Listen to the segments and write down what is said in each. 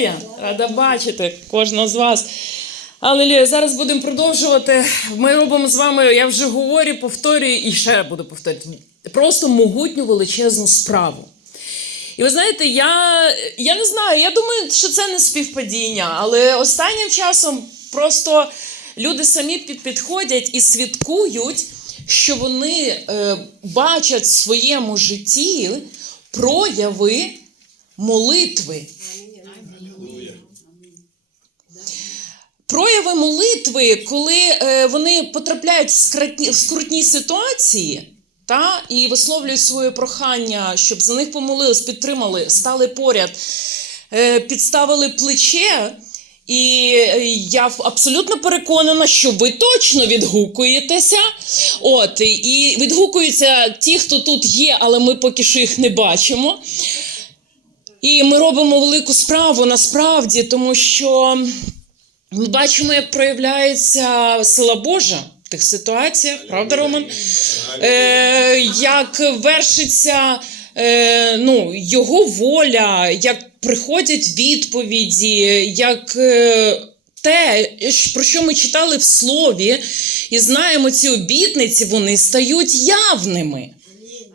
Алілюя! Рада бачити кожного з вас. Алілюя! Зараз будемо продовжувати. Ми робимо з вами, я вже говорю, повторюю і ще буду повторювати. Просто могутню величезну справу. І ви знаєте, я, я не знаю, я думаю, що це не співпадіння, але останнім часом просто люди самі підходять і свідкують, що вони е, бачать в своєму житті прояви молитви. Прояви молитви, коли е, вони потрапляють в скрутні, ситуації та, і висловлюють своє прохання, щоб за них помолились, підтримали, стали поряд, е, підставили плече. І е, я абсолютно переконана, що ви точно відгукуєтеся. От, і відгукуються ті, хто тут є, але ми поки що їх не бачимо. І ми робимо велику справу насправді, тому що ми бачимо, як проявляється сила Божа в тих ситуаціях, правда, Роман? Е, як вершиться е, ну, його воля, як приходять відповіді, як е, те, про що ми читали в слові, і знаємо ці обітниці, вони стають явними.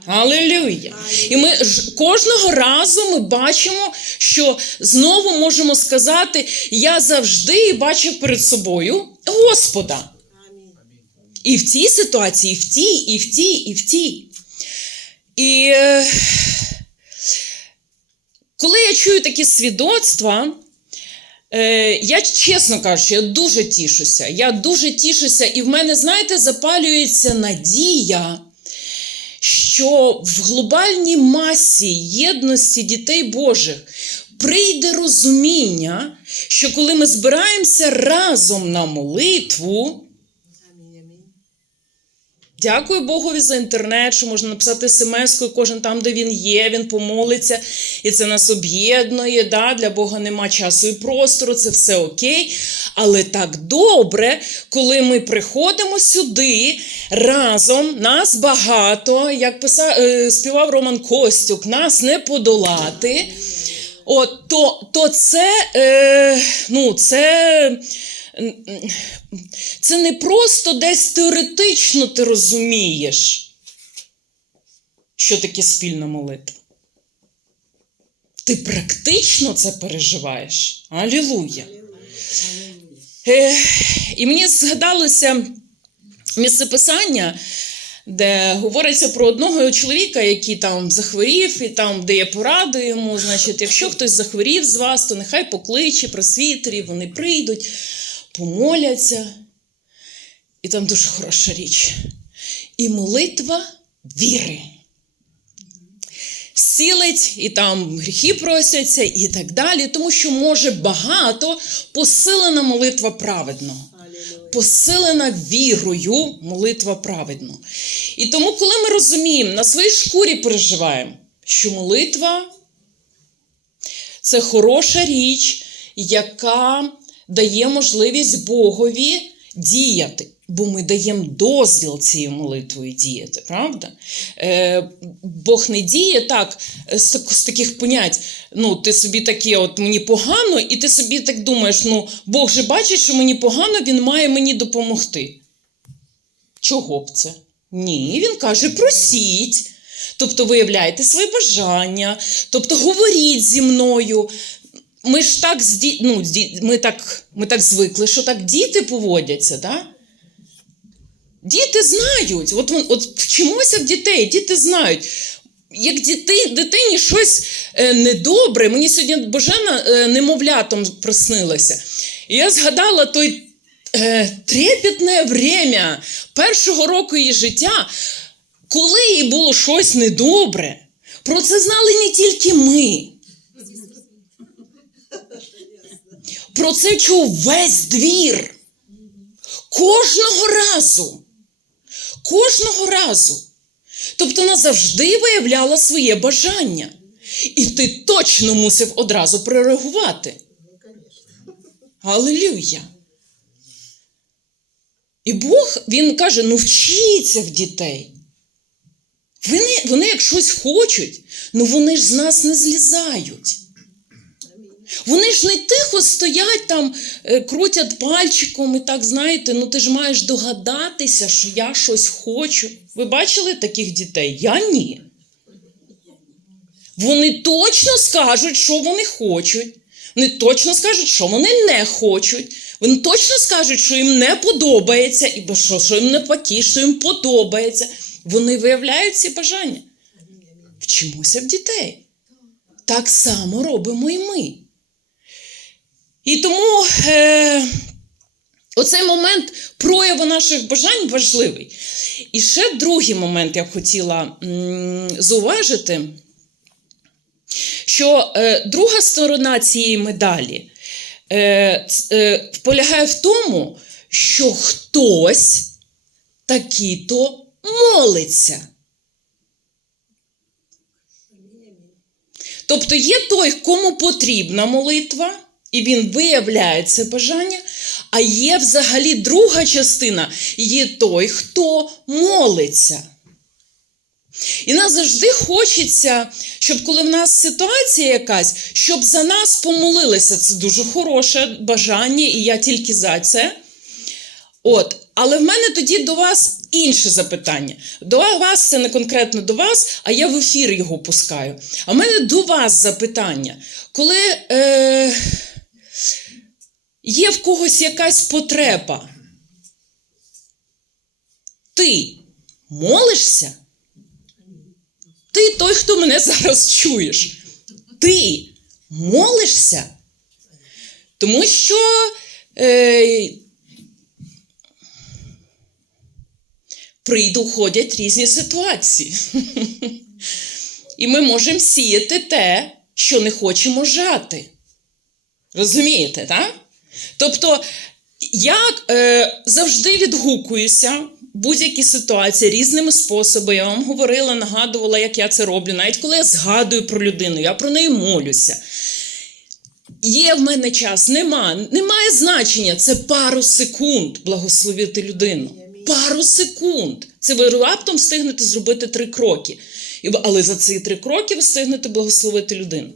Алілюя! І ми ж кожного разу ми бачимо, що знову можемо сказати: я завжди бачив перед собою Господа. І в цій ситуації, і в тій, і в тій, і в тій. І е, коли я чую такі свідоцтва, е, я чесно кажучи, я дуже тішуся. Я дуже тішуся, і в мене, знаєте, запалюється надія що в глобальній масі єдності дітей Божих прийде розуміння, що коли ми збираємося разом на молитву, Дякую Богові за інтернет, що можна написати смс-ку, кожен там, де він є, він помолиться, і це нас об'єднує. Да? Для Бога нема часу і простору, це все окей. Але так добре, коли ми приходимо сюди разом, нас багато, як писав, е, співав Роман Костюк, нас не подолати. От, то, то це, е, ну, це це не просто десь теоретично ти розумієш, що таке спільна молитва. Ти практично це переживаєш. Алілуя. Е, і мені згадалося місцеписання, де говориться про одного чоловіка, який там захворів, і там дає пораду йому. Значить, якщо хтось захворів з вас, то нехай покличе просвітерів, вони прийдуть, помоляться. І там дуже хороша річ. І молитва віри. Сілить, і там гріхи просяться, і так далі, тому що може багато посилена молитва праведного. Посилена вірою молитва праведно. І тому, коли ми розуміємо, на своїй шкурі переживаємо, що молитва це хороша річ, яка дає можливість Богові діяти. Бо ми даємо дозвіл цією молитвою діяти, правда? Е, Бог не діє так з, з таких понять. Ну, ти собі таке, от мені погано, і ти собі так думаєш: ну, Бог же бачить, що мені погано, він має мені допомогти. Чого б це? Ні, він каже: просіть. Тобто виявляйте свої бажання, тобто говоріть зі мною. Ми ж так, з ді... ну, ми так, ми так звикли, що так діти поводяться, да? Діти знають, от, от вчимося в дітей, діти знають. Як діти, дитині щось е, недобре, мені сьогодні Божена е, немовлятом приснилася. І я згадала той е, трепетне время першого року її життя, коли їй було щось недобре. Про це знали не тільки ми. Про це чув весь двір. Кожного разу. Кожного разу. Тобто вона завжди виявляла своє бажання. І ти точно мусив одразу прореагувати. Алілюя. І Бог, він каже: ну вчіться в дітей. Вони, вони як щось хочуть, ну вони ж з нас не злізають. Вони ж не тихо стоять там, е, крутять пальчиком і так, знаєте, ну ти ж маєш догадатися, що я щось хочу. Ви бачили таких дітей? Я ні. Вони точно скажуть, що вони хочуть. Вони точно скажуть, що вони не хочуть. Вони точно скажуть, що їм не подобається, і що, що їм не паті, що їм подобається. Вони виявляють ці бажання. Вчимося в дітей. Так само робимо і ми. І тому е, оцей момент прояву наших бажань важливий. І ще другий момент я б хотіла м, зауважити, що е, друга сторона цієї медалі е, е, полягає в тому, що хтось таки-то молиться. Тобто є той, кому потрібна молитва, і він виявляє це бажання. А є взагалі друга частина є той, хто молиться. І нас завжди хочеться, щоб коли в нас ситуація якась, щоб за нас помолилися. Це дуже хороше бажання, і я тільки за це. От, але в мене тоді до вас інше запитання. До вас це не конкретно до вас, а я в ефір його пускаю. А в мене до вас запитання. Коли е, є в когось якась потреба, ти молишся? Ти той, хто мене зараз чуєш. Ти молишся? Тому що. Е, прийду, ходять різні ситуації. І ми можемо сіяти те, що не хочемо жати. Розумієте, так? Тобто, я е, завжди відгукуюся будь-які ситуації різними способами. Я вам говорила, нагадувала, як я це роблю. Навіть коли я згадую про людину, я про неї молюся. Є в мене час, нема, немає значення. Це пару секунд благословити людину. Пару секунд. Це ви раптом встигнете зробити три кроки. Але за ці три кроки ви встигнете благословити людину.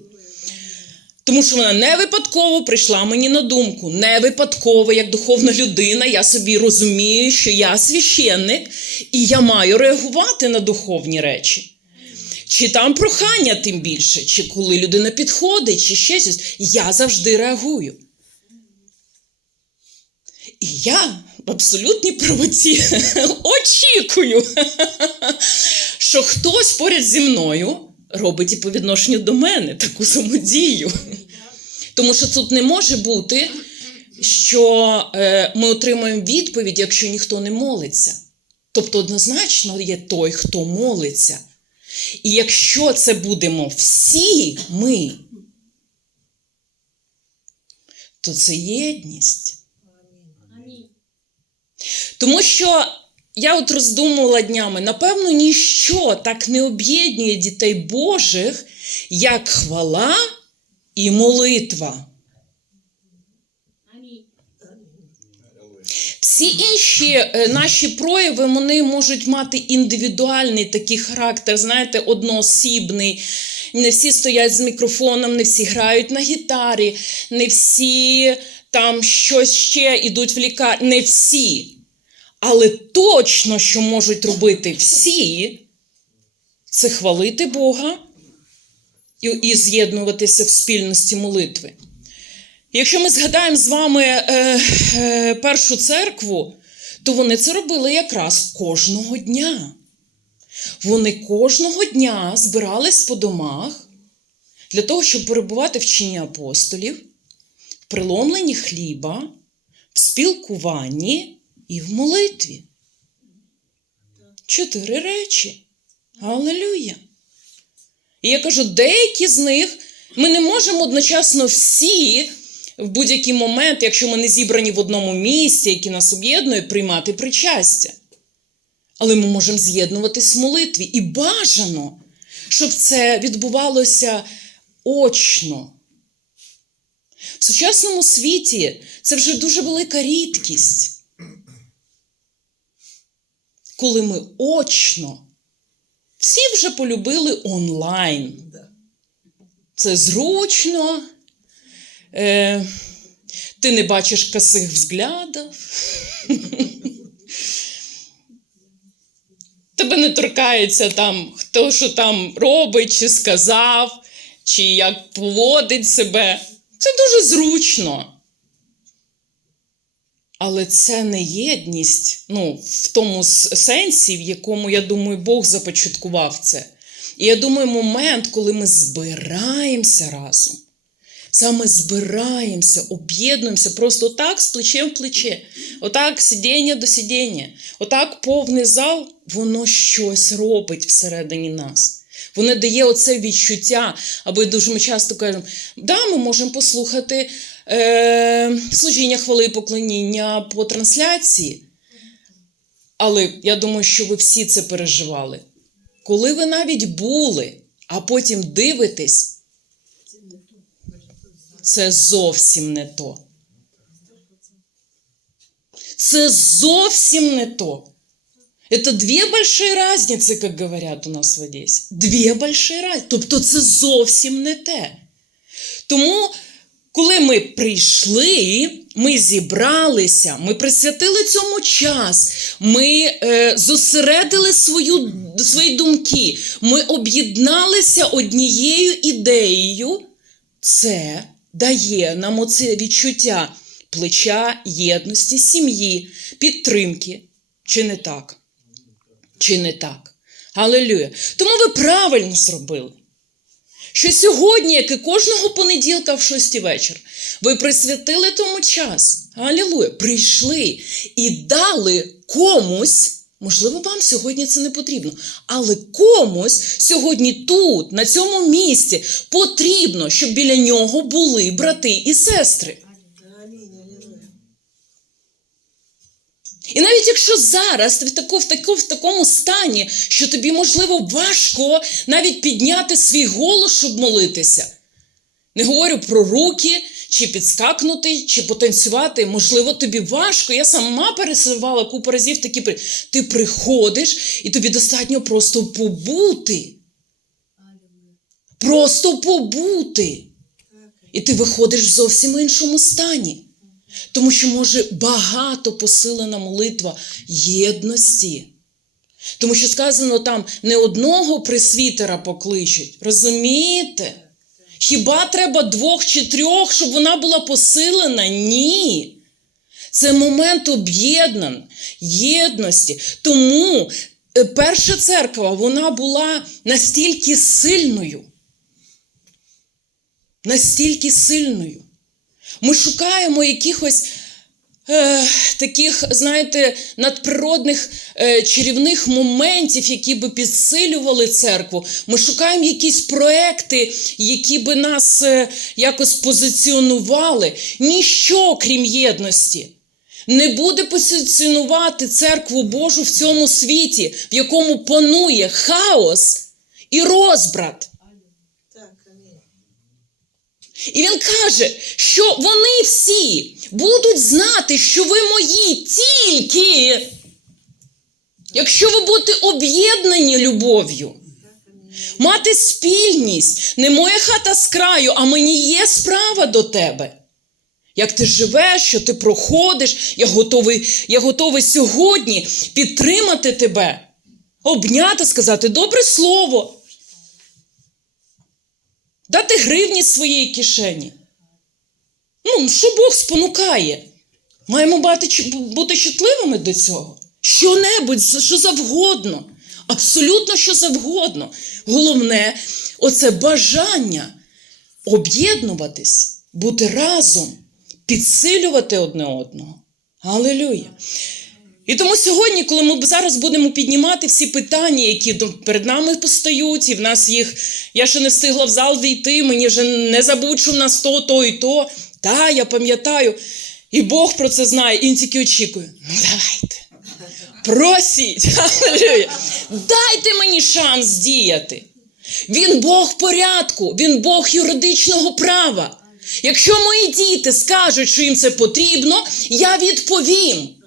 Тому що вона не випадково прийшла мені на думку. Не випадково, як духовна людина, я собі розумію, що я священник, і я маю реагувати на духовні речі. Чи там прохання тим більше, чи коли людина підходить, чи ще щось, я завжди реагую. І я в абсолютній правоті очікую, що хтось поряд зі мною робить і по відношенню до мене таку саму дію. Тому що тут не може бути, що е, ми отримаємо відповідь, якщо ніхто не молиться. Тобто, однозначно є той, хто молиться. І якщо це будемо всі ми, то це єдність. Тому що я от роздумувала днями, напевно, ніщо так не об'єднує дітей Божих, як хвала і молитва. Всі інші е, наші прояви вони можуть мати індивідуальний такий характер, знаєте, одноосібний. Не всі стоять з мікрофоном, не всі грають на гітарі, не всі там щось ще ідуть в лікарню. Не всі. Але точно, що можуть робити всі, це хвалити Бога і, з'єднуватися в спільності молитви. Якщо ми згадаємо з вами е, е, першу церкву, то вони це робили якраз кожного дня. Вони кожного дня збирались по домах для того, щоб перебувати в чині апостолів, в приломленні хліба, в спілкуванні і в молитві. Чотири речі. Алелюя. І я кажу, деякі з них ми не можемо одночасно всі в будь-який момент, якщо ми не зібрані в одному місці, яке нас об'єднує, приймати причастя. Але ми можемо з'єднуватись в молитві. І бажано, щоб це відбувалося очно. В сучасному світі це вже дуже велика рідкість. Коли ми очно, всі вже полюбили онлайн. Це зручно, е, ти не бачиш косих взглядів. Тебе не торкається там, хто що там робить, чи сказав, чи як поводить себе. Це дуже зручно. Але це не єдність, ну, в тому сенсі, в якому, я думаю, Бог започаткував це. І я думаю, момент, коли ми збираємося разом, саме збираємося, об'єднуємося просто так з плечем в плече, отак сидіння до сидіння, отак повний зал, воно щось робить всередині нас. Воно дає оце відчуття, або дуже ми часто кажемо, да, ми можемо послухати е, служіння хвали і поклоніння по трансляції. Але я думаю, що ви всі це переживали. Коли ви навіть були, а потім дивитесь, це зовсім не то. Це зовсім не то. Это две большие разницы, как говорять у нас в Одесі. Дві большие разниці. Тобто це зовсім не те. Тому, коли ми прийшли, ми зібралися, ми присвятили цьому час, ми е, зосередили свою, свої думки, ми об'єдналися однією ідеєю, це дає нам оце відчуття плеча, єдності, сім'ї, підтримки. Чи не так? Чи не так? Алелюя. Тому ви правильно зробили. Що сьогодні, як і кожного понеділка в шостій вечір, ви присвятили тому час. Алілуя, прийшли і дали комусь, можливо, вам сьогодні це не потрібно, але комусь сьогодні тут, на цьому місці, потрібно, щоб біля нього були брати і сестри. І навіть якщо зараз ти в, таку, в, таку, в такому стані, що тобі, можливо, важко навіть підняти свій голос, щоб молитися. Не говорю про руки, чи підскакнути, чи потанцювати. Можливо, тобі важко. Я сама пересивала купу разів такі. Ти приходиш, і тобі достатньо просто побути. Просто побути. І ти виходиш в зовсім іншому стані. Тому що може багато посилена молитва єдності. Тому що сказано там не одного присвітера покличуть. Розумієте? Хіба треба двох чи трьох, щоб вона була посилена? Ні. Це момент об'єднан, єдності. Тому е, перша церква вона була настільки сильною. Настільки сильною. Ми шукаємо якихось е, таких, знаєте, надприродних е, чарівних моментів, які би підсилювали церкву. Ми шукаємо якісь проекти, які би нас е, якось позиціонували. Ніщо, крім єдності. Не буде позиціонувати церкву Божу в цьому світі, в якому панує хаос і розбрат. І він каже, що вони всі будуть знати, що ви мої тільки, якщо ви будете об'єднані любов'ю, мати спільність, не моя хата з краю, а мені є справа до тебе. Як ти живеш, що ти проходиш, я готовий, я готовий сьогодні підтримати тебе, обняти, сказати добре слово дати гривні з своєї кишені. Ну, що Бог спонукає? Маємо бути чутливими до цього. Що-небудь, що завгодно. Абсолютно що завгодно. Головне, оце бажання об'єднуватись, бути разом, підсилювати одне одного. Алілюя. І тому сьогодні, коли ми зараз будемо піднімати всі питання, які перед нами постають, і в нас їх, я ще не встигла в зал війти, мені вже не в нас то, то і то. Та, я пам'ятаю. І Бог про це знає, і він тільки очікує. Ну давайте. Просіть, дайте мені шанс діяти. Він Бог порядку, він Бог юридичного права. Якщо мої діти скажуть, що їм це потрібно, я відповім.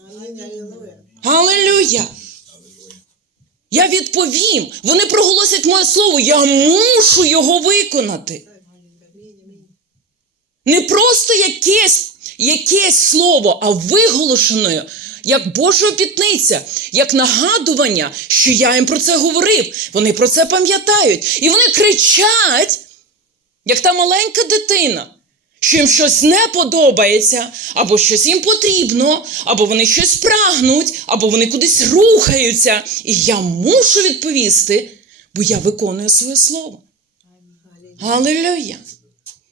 Амінь, Я відповім. Вони проголосять моє слово. Я мушу його виконати. Не просто якесь, якесь слово, а виголошеною, як Божа обітниця, як нагадування, що я їм про це говорив. Вони про це пам'ятають. І вони кричать, як та маленька дитина, що їм щось не подобається, або щось їм потрібно, або вони щось прагнуть, або вони кудись рухаються. І я мушу відповісти, бо я виконую своє слово. Галилюя!